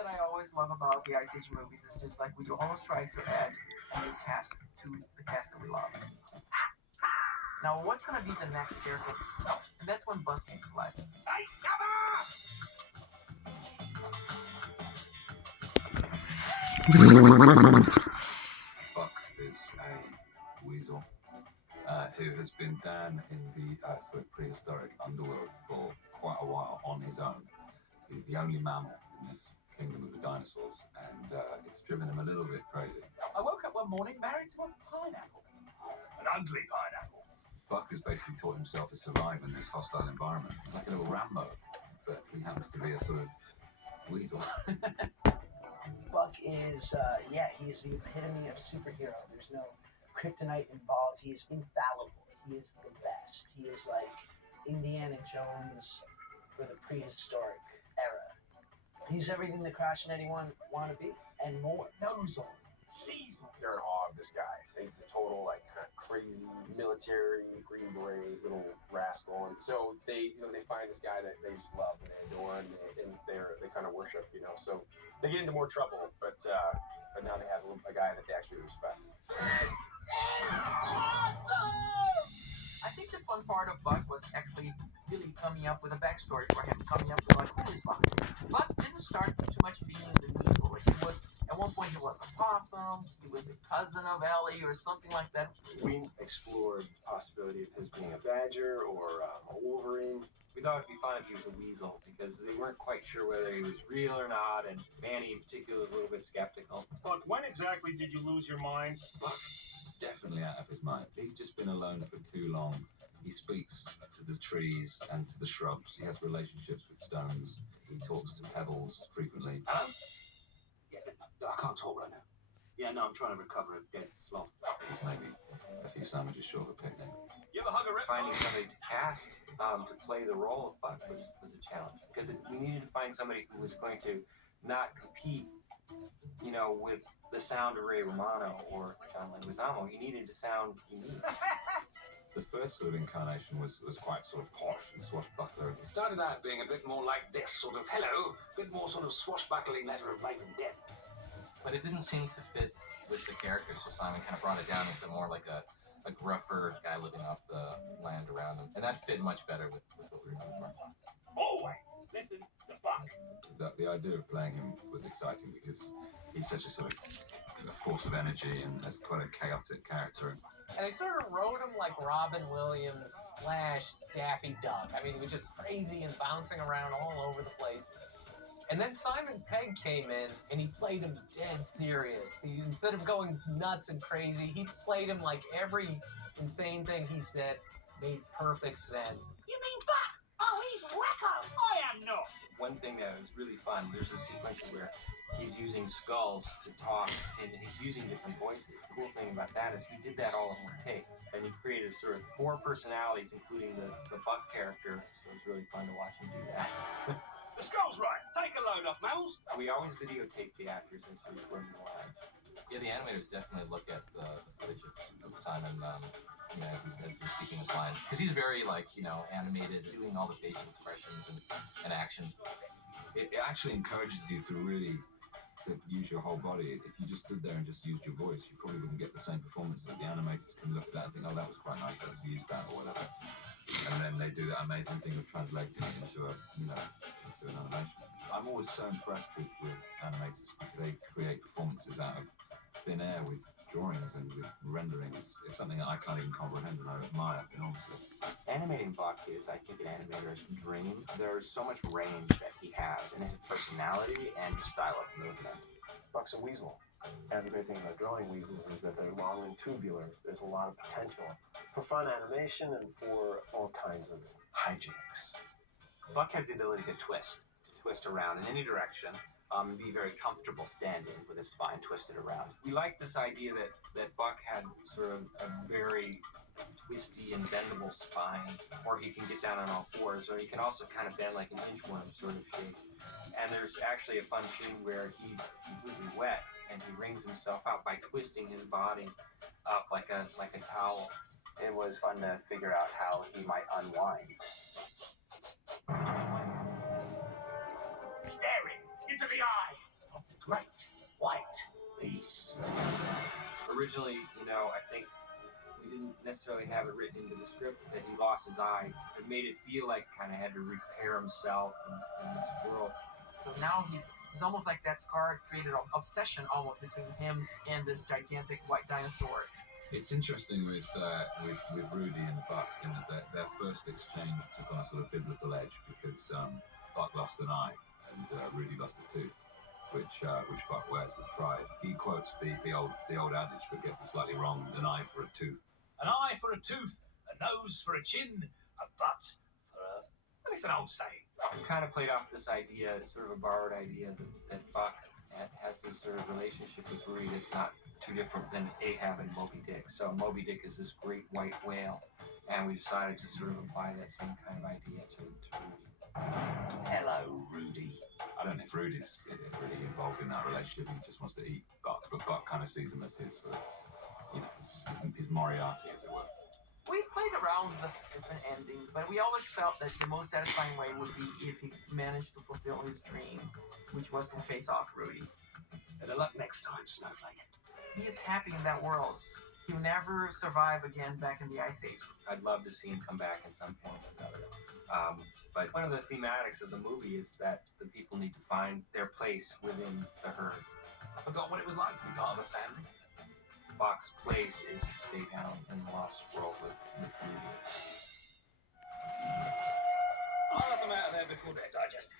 that I always love about the Ice Age movies is just like we always try to add a new cast to the cast that we love. Now, what's gonna be the next character? And that's when Buck came to life. Buck is a weasel who has been down in the absolute prehistoric underworld for quite a while on his own. He's the only mammal in this kingdom of the dinosaurs, and it's driven him a little bit crazy. I woke up one morning married to a pineapple. An ugly pineapple. Buck has basically taught himself to survive in this hostile environment. He's like a little Rambo, but he happens to be a sort of weasel. Buck is, he is the epitome of superhero. There's no kryptonite involved. He is infallible. He is the best. He is like Indiana Jones for the prehistoric era. He's everything that Crash and anyone want to be, and more. Nose on. Easel. They're in awe of this guy. He's the total, like, kind of crazy military, green beret, little rascal. And so they find this guy that they just love and they adore and they kind of worship, So they get into more trouble, but now they have a guy that they actually respect. This is awesome! I think the fun part of Buck was actually really coming up with a backstory for him, coming up with like, who is Buck? Buck didn't start too much being the weasel. Like, he was, at one point he was a possum, he was the cousin of Ellie or something like that. We explored the possibility of his being a badger or a wolverine. We thought it'd be fun if he was a weasel because they weren't quite sure whether he was real or not, and Manny in particular was a little bit skeptical. But when exactly did you lose your mind? Buck's definitely out of his mind. He's just been alone for too long. He speaks to the trees and to the shrubs. He has relationships with stones. He talks to pebbles frequently. Hello? Yeah, no, I can't talk right now. Yeah, no, I'm trying to recover a dead sloth. He's maybe a few sandwiches short of a picnic. You ever hug a reptile? Finding somebody to cast to play the role of Buck was a challenge because we needed to find somebody who was going to not compete, with the sound of Ray Romano or John Leguizamo. He needed to sound unique. The first sort of incarnation was quite sort of posh and swashbuckler. It started out being a bit more like this, sort of, hello, a bit more sort of swashbuckling letter of life and death. But it didn't seem to fit with the character, so Simon kind of brought it down into more like a gruffer guy living off the land around him. And that fit much better with what we were going for. Always listen to Buck. The idea of playing him was exciting because he's such a sort of force of energy and has quite a chaotic character. And they sort of wrote him like Robin Williams / Daffy Duck. I mean, he was just crazy and bouncing around all over the place. And then Simon Pegg came in, and he played him dead serious. Instead of going nuts and crazy, he played him like every insane thing he said made perfect sense. You mean Buck? Oh, he's wacko. I am not. One thing that was really fun, there's a sequence where he's using skulls to talk, and he's using different voices. The cool thing about that is he did that all in one take, and he created sort of 4 personalities, including the Buck character, so it was really fun to watch him do that. The skull's right. Take a load off, Mel's. We always videotape the actors as they're recording the lines. Yeah, the animators definitely look at the footage of Simon, as he's speaking his lines. Because he's very, animated, doing all the facial expressions and actions. It actually encourages you to really use your whole body. If you just stood there and just used your voice, you probably wouldn't get the same performance. That the animators can look at that and think, oh, that was quite nice, let's use that or whatever. And then they do that amazing thing of translating it into into an animation. I'm always so impressed with animators because they create performances out of thin air with drawings and with renderings. It's something that I can't even comprehend, and I admire enormously. Animating Buck is, I think, an animator's dream. There's so much range that he has in his personality and his style of movement. Buck's a weasel. And the great thing about drawing weasels is that they're long and tubular. There's a lot of potential for fun animation and for all kinds of hijinks. Buck has the ability to twist around in any direction, and be very comfortable standing with his spine twisted around. We like this idea that Buck had sort of a very twisty and bendable spine, or he can get down on all fours, or he can also kind of bend like an inchworm sort of shape. And there's actually a fun scene where he's completely wet, and he wrings himself out by twisting his body up like a towel. It was fun to figure out how he might unwind. Staring into the eye great white beast. Originally, I think we didn't necessarily have it written into the script that he lost his eye. It made it feel like kind of had to repair himself in this world. So now he's almost like that scar created an obsession almost between him and this gigantic white dinosaur. It's interesting with Rudy and Buck in that their first exchange took on a sort of biblical edge because Buck lost an eye and Rudy lost a tooth, which Buck wears with pride. He quotes the old adage, but gets it slightly wrong: an eye for a tooth. An eye for a tooth, a nose for a chin, a butt for a... Well, it's an old saying. We kind of played off this idea, sort of a borrowed idea, that Buck has this sort of relationship with Rudy that's not too different than Ahab and Moby Dick. So Moby Dick is this great white whale, and we decided to sort of apply that same kind of idea to Rudy. Hello, Rudy. I don't know if Rudy's really involved in that relationship. He just wants to eat Buck, but Buck kind of sees him as his, his Moriarty, as it were. We played around with different endings, but we always felt that the most satisfying way would be if he managed to fulfill his dream, which was to face off Rudy. Better luck next time, Snowflake. He is happy in that world. He will never survive again back in the Ice Age. I'd love to see him come back in some form or another. But one of the thematics of the movie is that the people need to find their place within the herd. I forgot what it was like to be part of a family. Buck's place is to stay down in the lost world with Rudy. I'll let them out of there before they're digested.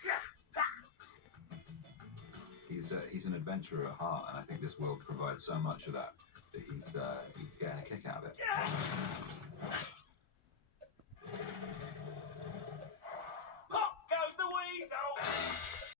He's an adventurer at heart, and I think this world provides so much of that he's getting a kick out of it.